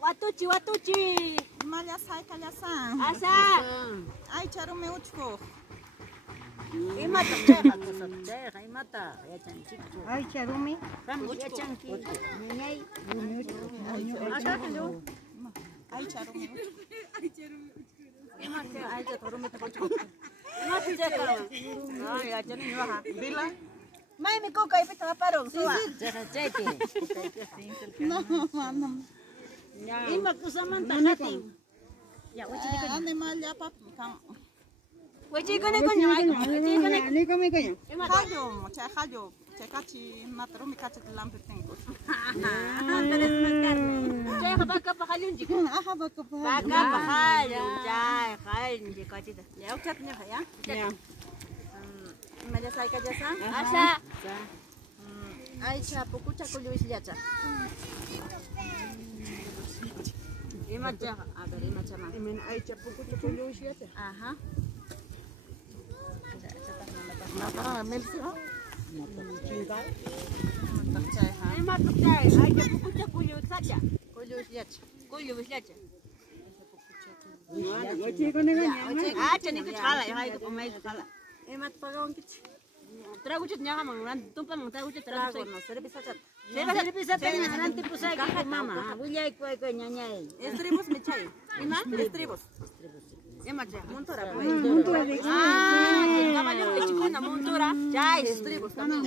Watuchi. Maya sai kalasan. Asa. Ay charume uchko. Imata cheja kusotcheja, imata ya chanchito. Ay charumi. Vamos ya chanqui. Ñay. Ay charume. Imata ay charume te cocho. Imata cheja. Ay ya chani baja. Bila. May mi ko kay pita parong suwa. Cheja cheke. No, manam. Ima kusaman tanating. Ya uchi ni Ane malya pap kang. uchi ko ni konyo ay. Uchi ko ni. Ani kami kaya. Hayo, hayo. Kachi matrumi kachi lampe tengo. Tres carne. Cheja baka pahalun jiko. Aha baka pa. Baka pahalun. Jai halun jiko chita. Ya ucap nya ya. Ya. Maya sai kalasan. Asa. Ay chapu kucha kuluis liacha. Ima cheja. A ver, ima chama. Imen ay chapu ko chapu yo siya. Ajá. Para melsi. Chingal. Ima tukay. Ay kucha kuyu saja. Kuyu liacha. Kuyu liacha. Oche ko na ganyan. Ah, chani ko chala. Ay ko may chala. Ima pagawang kit. Traguchit niya ka mang tumpa mang traguchit traguchit. No, servisa chat. Servisa tenga nanti pusay ka mama. Wilay ko nyanyay. Estribos me chay. Ima? Estribos. Ima cha. Montura pues. Montura de. Ah, el caballo de chico na montura. Chay. Estribos también.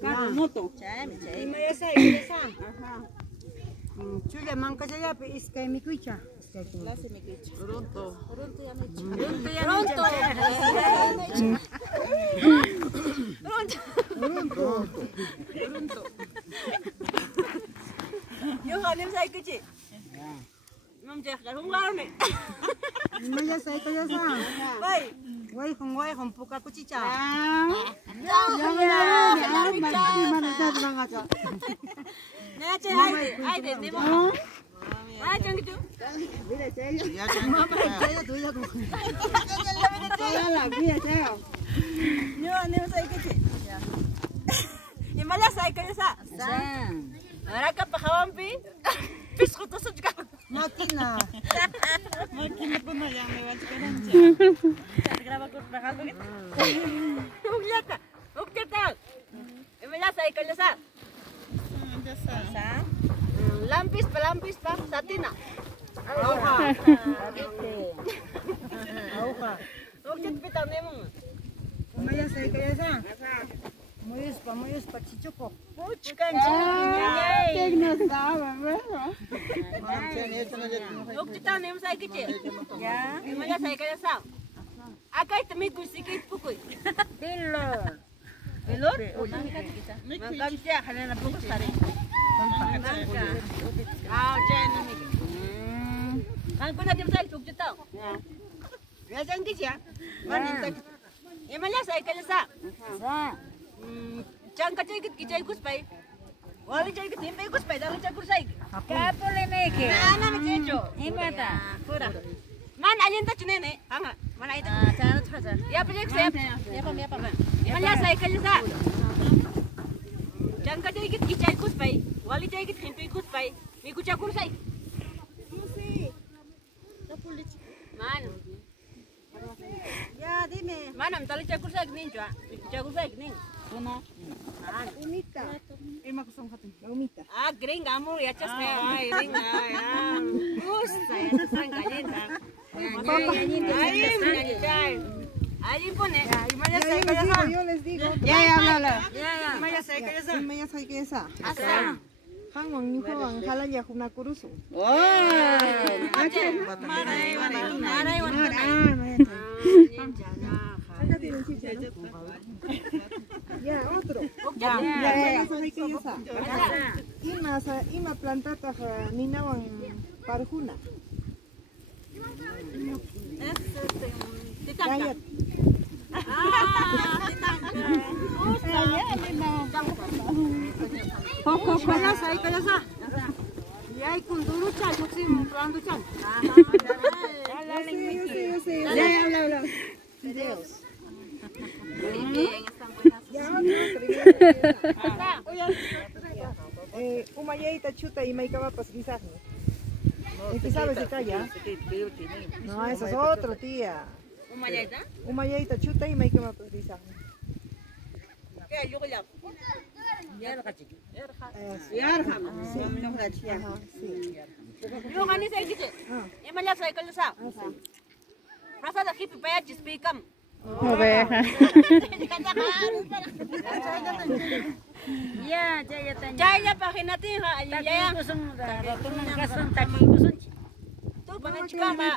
Carro moto. Chay, me chay. Ima yasa yasa. Chuya manka jaya pe iskay mi kuicha. Clase me kicha. Pronto. Pronto ya me kicha. Pronto. Pronto. Yo halim say kichi. Mam jeh ka hungarne. Ima yasa yasa. Bay. Wai hong puka kuchicha. Na che ay de ni mo. Ay chang kitu. Yo ane sai kichi. Imala say ka sa. Ara ka pakawampi. Pisko to sa ka. Máquina. Máquina po na yan. May watch ka lang Graba ko pa ka. Ugyata. Ugyata. Imala say ka sa. Sa. Lampis pa satina. Auja. Ugyat pitang nemo. Ima yasa yasa. Moyos pa chichuko. Puchkan chanyay. Tegno sabe, ¿verdad? Ugyata nemo say kichi. Ya. Imala say ka sa. Akay tami kusikit pukoy. Pilor. Pilor? Magkam siya, kanina po ko sari. Ah, dyan na may. Kan ko na din sa ituk dito. Ya jangan kisah. Imala sa ikala sa. Diyan ka chay kichay kuspay. Wali chay kitimpay kuspay, dali chay kursay. Kapole meke. Ana mi checho. Imata. Pura. Man alinta chunene. Hanga. Mana ita. Charo charo. Ya project sep. Yapa. Imala sa ikala sa. Diyan ka chay kichay kuspay. Wali chay kitimpay kuspay. Mi kucha kursay. Man. Ya dime. Manam tali chay kursay nin chua. Kucha kursay nin. Una. Umita. Ima kusong katin. Umita. Ah, gring amor ya chas me. Ay, gring ay. Gusta ya chas sang calienta. Ay, pone. Maya sai kalasan. Yo les digo. Ya, habla. Ya. Maya sai kalasan. Ima yasa yasa. Asa. Hangwang ni ko ang halan ya kuna kuruso. Maray. Ya, otro. Ya. Ima plantata ninawang parjuna. Gayat. Mana sai kaya sa? Yai kunduru cha muksim plandu cha. Yo sé. Habla. Videos. Ya, otro. Umayita chuta y maicaba quizás. ¿Y qué sabes de calla? No, eso es otro, tía. Umayita chuta y maicaba quizás. ¿Qué? Yo ya. Yo ngani saya gitu. Emang saya kalau sa. Rasa dah hippie payah jispikam. Ya, jaya tanya. Jaya pakai nanti ha, Tapi ya. kusung dah, tunang kasung, tapi kusung. Tu panen juga ma.